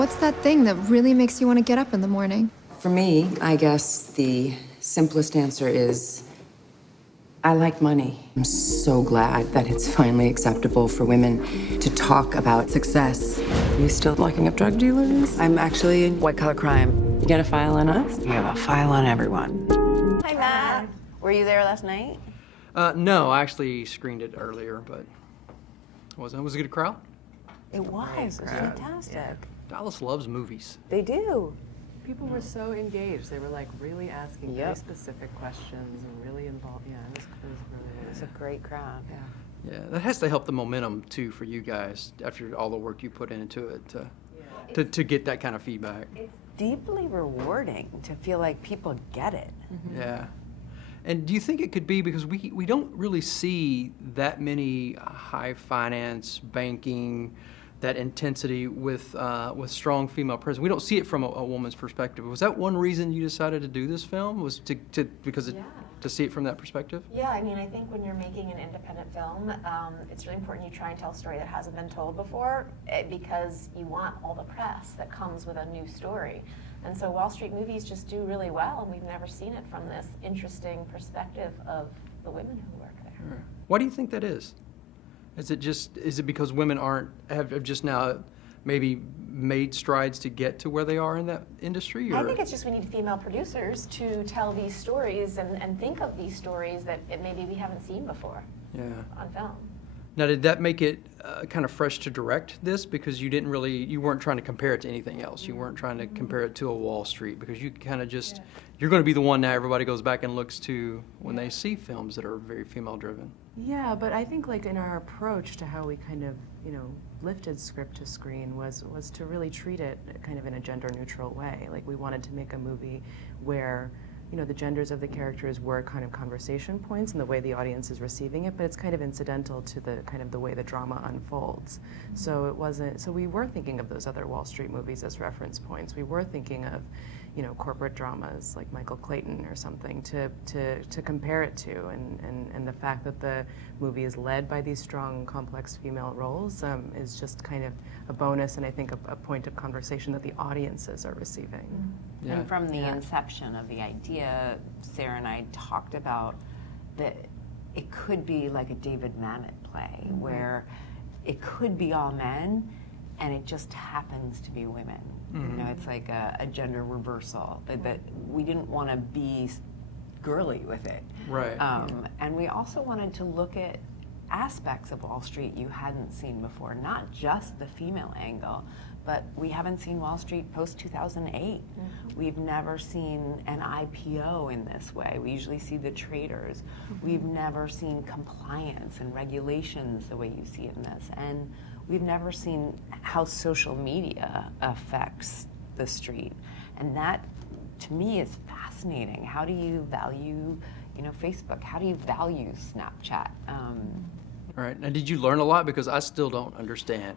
What's that thing that really makes you want to get up in the morning? For me, I guess the simplest answer is I like money. I'm so glad that it's finally acceptable for women to talk about success. Are you still locking up drug dealers? I'm actually in white-collar crime. You got a file on us? You have a file on everyone. Hi, Matt. Were you there last night? No, I actually screened it earlier, but was it a good crowd? It was. It was fantastic. Dallas loves movies. They do. People were so engaged. They were like really asking very specific questions and really involved. Yeah, it was really It was a great crowd. Yeah, that has to help the momentum too for you guys after all the work you put into it to get that kind of feedback. It's deeply rewarding to feel like people get it. Yeah. And do you think it could be because we don't really see that many high finance, banking, that intensity with strong female presence? We don't see it from a woman's perspective. Was that one reason you decided to do this film? Was to see it from that perspective? Yeah, I mean, I think when you're making an independent film, it's really important you try and tell a story that hasn't been told before because you want all the press that comes with a new story. And so Wall Street movies just do really well, and we've never seen it from this interesting perspective of the women who work there. Sure. Why do you think that is? Is it because women have just now maybe made strides to get to where they are in that industry? Or? I think it's just we need female producers to tell these stories and think of these stories that maybe we haven't seen before on film. Now, did that make it kind of fresh to direct this because you weren't trying to compare it to anything else? You weren't trying to compare it to a Wall Street because you kind of just, you're going to be the one now everybody goes back and looks to when they see films that are very female driven. Yeah, but I think like in our approach to how we kind of, lifted script to screen was to really treat it kind of in a gender neutral way. Like we wanted to make a movie where the genders of the characters were kind of conversation points and the way the audience is receiving it, but it's kind of incidental to the kind of the way the drama unfolds. So it wasn't, so we were thinking of those other Wall Street movies as reference points. We were thinking of, corporate dramas like Michael Clayton or something to compare it to, and the fact that the movie is led by these strong, complex female roles is just kind of a bonus and I think a point of conversation that the audiences are receiving. Yeah. And from the inception of the idea, Sarah and I talked about that it could be like a David Mamet play where it could be all men and it just happens to be women. It's like a gender reversal, that we didn't want to be girly with it. Right. And we also wanted to look at aspects of Wall Street you hadn't seen before, not just the female angle, but we haven't seen Wall Street post-2008. We've never seen an IPO in this way. We usually see the traders. We've never seen compliance and regulations the way you see it in this. And we've never seen how social media affects the street. And that, to me, is fascinating. How do you value, Facebook? How do you value Snapchat? All right. Now, did you learn a lot? Because I still don't understand.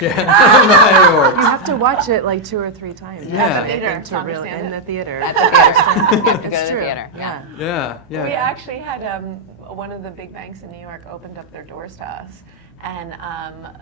You have to watch it like 2 or 3 times. Yeah. In the theater. At the theater. You have to go to the true. theater. Yeah. We actually had one of the big banks in New York opened up their doors to us, and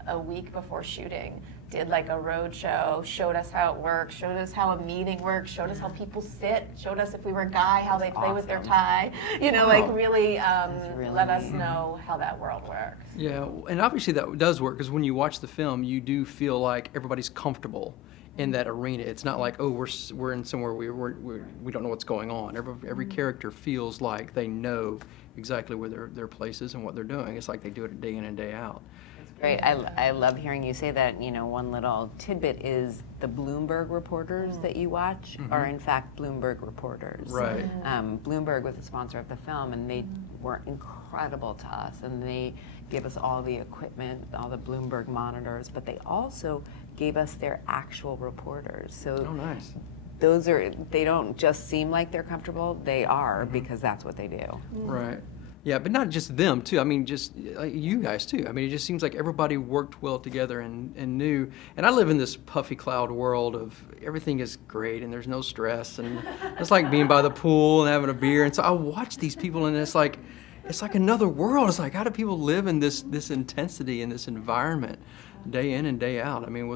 a week before shooting did like a road show, showed us how it works, showed us how a meeting works, showed us how people sit, showed us if we were a guy how they play with their tie, like really let us know how that world works. Yeah, and obviously that does work because when you watch the film, you do feel like everybody's comfortable in that arena. It's not like, oh, we're in somewhere we don't know what's going on. Every character feels like they know exactly where their place is and what they're doing. It's like they do it day in and day out. Great. I love hearing you say that. One little tidbit is the Bloomberg reporters that you watch are in fact Bloomberg reporters. Right. Bloomberg was the sponsor of the film, and they were incredible to us, and they gave us all the equipment, all the Bloomberg monitors, but they also gave us their actual reporters. So nice. They don't just seem like they're comfortable, they are, because that's what they do. Right. Yeah, but not just them, too. I mean, just you guys, too. I mean, it just seems like everybody worked well together and knew. And I live in this puffy cloud world of everything is great and there's no stress. And it's like being by the pool and having a beer. And so I watch these people and it's like another world. It's like, how do people live in this intensity, in this environment? day in and day out. I mean,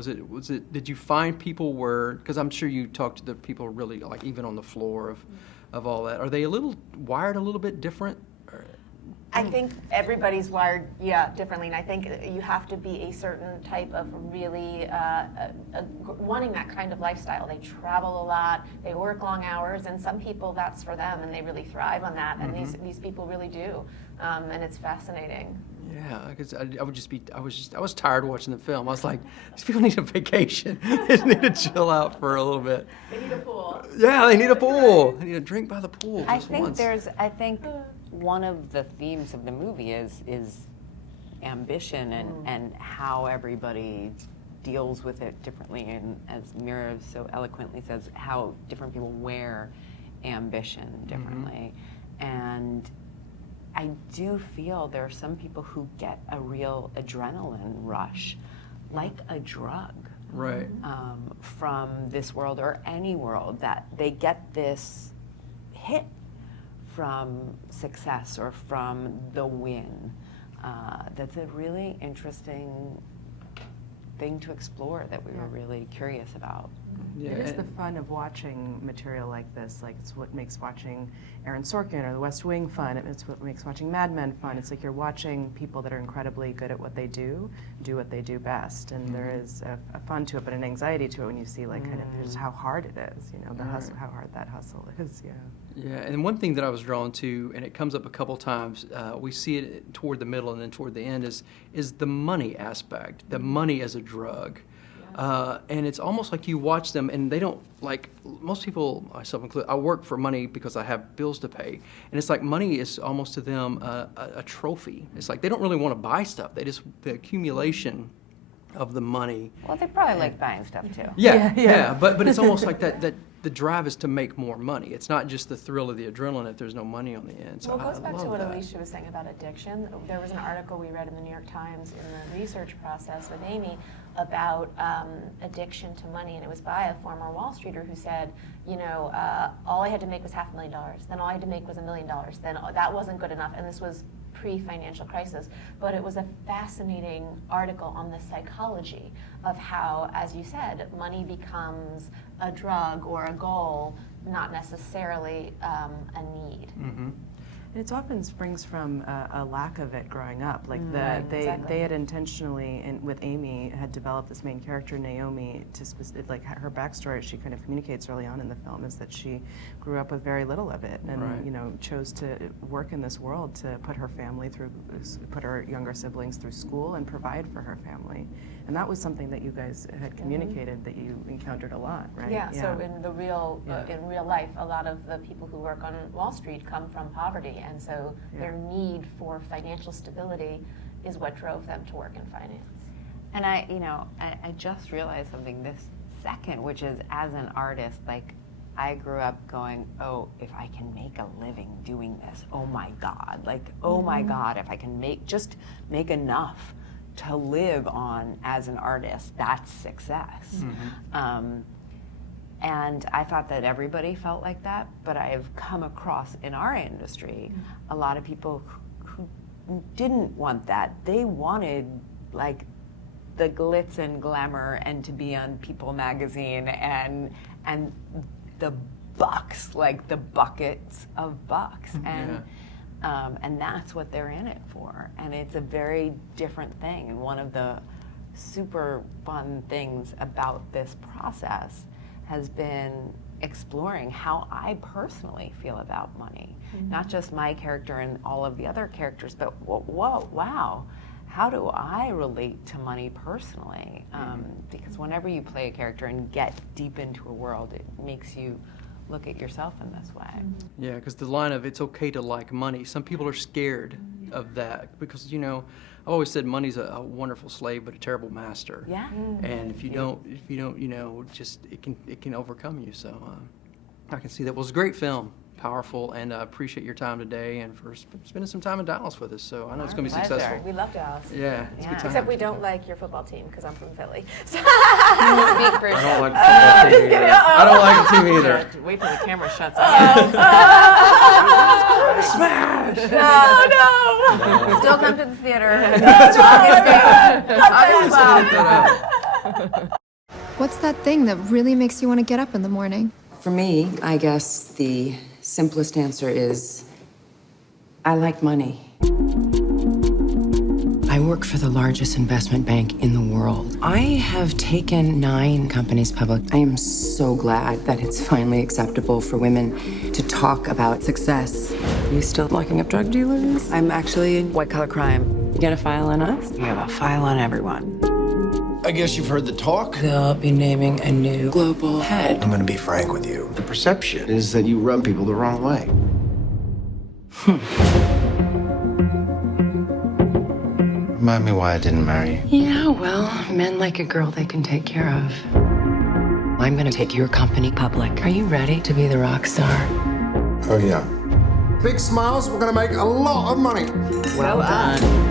did you find people because I'm sure you talked to the people really, like, even on the floor of all that. Are they wired a little bit different? I think everybody's wired, differently, and I think you have to be a certain type of really wanting that kind of lifestyle. They travel a lot, they work long hours, and some people that's for them, and they really thrive on that. And these people really do, and it's fascinating. Yeah, because I was tired watching the film. I was like, these people need a vacation. They need to chill out for a little bit. They need a pool. Yeah, they need a pool. They need a drink by the pool just once. I think one of the themes of the movie is ambition and how everybody deals with it differently, and as MEERA so eloquently says, how different people wear ambition differently. And I do feel there are some people who get a real adrenaline rush, like a drug, Right. from this world or any world, that they get this hit from success or from the win. That's a really interesting thing to explore that we were really curious about. Yeah, It is the fun of watching material like this. Like, it's what makes watching Aaron Sorkin or The West Wing fun. It's what makes watching Mad Men fun. It's like you're watching people that are incredibly good at what they do what they do best. And there is a fun to it, but an anxiety to it when you see, like, kind of just how hard it is, you know, the hustle, how hard that hustle is, Yeah, and one thing that I was drawn to, and it comes up a couple times, we see it toward the middle and then toward the end, is the money aspect, the money as a drug. And it's almost like you watch them, and they don't, like, most people, myself included, I work for money because I have bills to pay. And it's like money is almost to them a trophy. It's like they don't really want to buy stuff. They just, the accumulation of the money. Well, they probably like buying stuff too. Yeah. But it's almost like that the drive is to make more money. It's not just the thrill of the adrenaline if there's no money on the end. So Well, it goes back to what that. ALYSIA was saying about addiction. There was an article we read in the New York Times in the research process with Amy about addiction to money, and it was by a former Wall Streeter who said, you know, all I had to make was $500,000, then all I had to make was $1 million, then that wasn't good enough, and this was pre-financial crisis. But it was a fascinating article on the psychology of how, as you said, money becomes a drug or a goal, not necessarily a need. And it often springs from a lack of it growing up. Like exactly. they had intentionally, with Amy, had developed this main character, Naomi, like her backstory, she kind of communicates early on in the film, is that she grew up with very little of it, and you know, chose to work in this world to put her family through, put her younger siblings through school and provide for her family. And that was something that you guys had communicated that you encountered a lot, right? Yeah, so in the in real life, a lot of the people who work on Wall Street come from poverty, and so their need for financial stability is what drove them to work in finance. And I just realized something this second, which is, as an artist, like, I grew up going, oh, if I can make a living doing this, oh my God, like, oh my God, if I can make enough to live on as an artist, that's success. And I thought that everybody felt like that, but I've come across in our industry a lot of people who didn't want that. They wanted, like, the glitz and glamour and to be on People magazine and the bucks, like the buckets of bucks. And that's what they're in it for. And it's a very different thing. And one of the super fun things about this process has been exploring how I personally feel about money. Not just my character and all of the other characters, but wow, how do I relate to money personally? Because whenever you play a character and get deep into a world, it makes you look at yourself in this way. Yeah, because the line of it's okay to like money, some people are scared of that because, you know, I've always said money's a wonderful slave but a terrible master. Yeah. And if you don't, you know, just it can overcome you. So I can see that. Well, it's a great film. powerful, and I appreciate your time today and for spending some time in Dallas with us. So I know it's going to be Pleasure. successful. We love Dallas. Yeah, it's a good time. Except we don't like your football team because I'm from Philly. So speak for I don't like the football team either. I don't like the team either. Wait till the camera shuts off. Smash! no. Still come to the theater. What's that thing that really makes you want to get up in the morning? For me, I guess the simplest answer is I like money. I work for the largest investment bank in the world. I have taken 9 companies public. I am so glad that it's finally acceptable for women to talk about success. You still locking up drug dealers? I'm actually in white-collar crime. You got a file on us? We have a file on everyone. I guess you've heard the talk. They'll be naming a new global head. I'm gonna be frank with you. The perception is that you rub people the wrong way. Remind me why I didn't marry you. Yeah, well, men like a girl they can take care of. I'm gonna take your company public. Are you ready to be the rock star? Oh, yeah. Big smiles, we're gonna make a lot of money. Well done.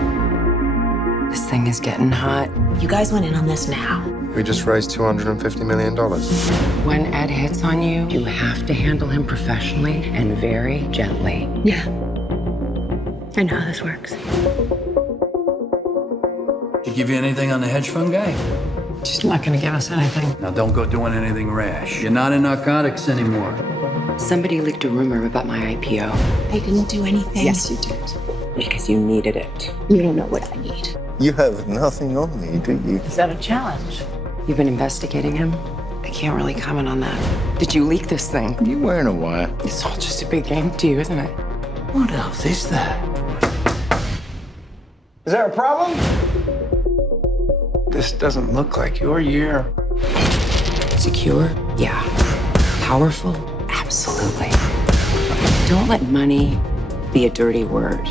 This thing is getting hot. You guys went in on this now. We just raised $250 million. When Ed hits on you, you have to handle him professionally and very gently. Yeah. I know how this works. Did he give you anything on the hedge fund guy? She's not gonna give us anything. Now don't go doing anything rash. You're not in narcotics anymore. Somebody leaked a rumor about my IPO. I didn't do anything. Yes, you did. Because you needed it. You don't know what I need. You have nothing on me, do you? Is that a challenge? You've been investigating him? I can't really comment on that. Did you leak this thing? Are you wearing a wire? It's all just a big game to you, isn't it? What else is there? Is there a problem? This doesn't look like your year. Secure? Yeah. Powerful? Absolutely. Don't let money be a dirty word.